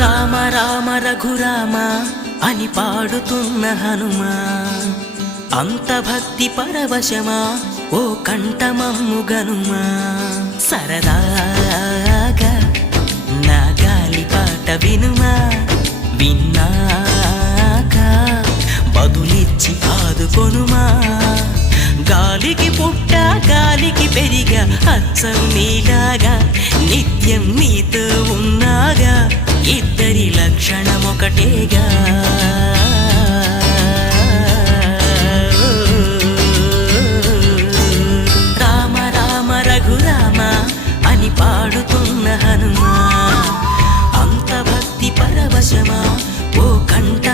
రామ రామ రఘురామ అని పాడుతున్న హనుమా, అంత భక్తి పరవశమా ఓ కంఠమమ్ము గనుమా. సరదాగా నా గాలి పాట వినుమా, విన్నాక బదులిచ్చి ఆదుకొనుమా. గాలికి పుట్ట గాలికి పెరిగా అచ్చం నీలాగా, నిత్యం నీతో ఉన్నాగా, ఇద్దరి లక్షణం ఒకటేగా. రామ రామ రఘురామ అని పాడుతున్న హనుమా, అంత భక్తి పరవశమా ఓ కంఠ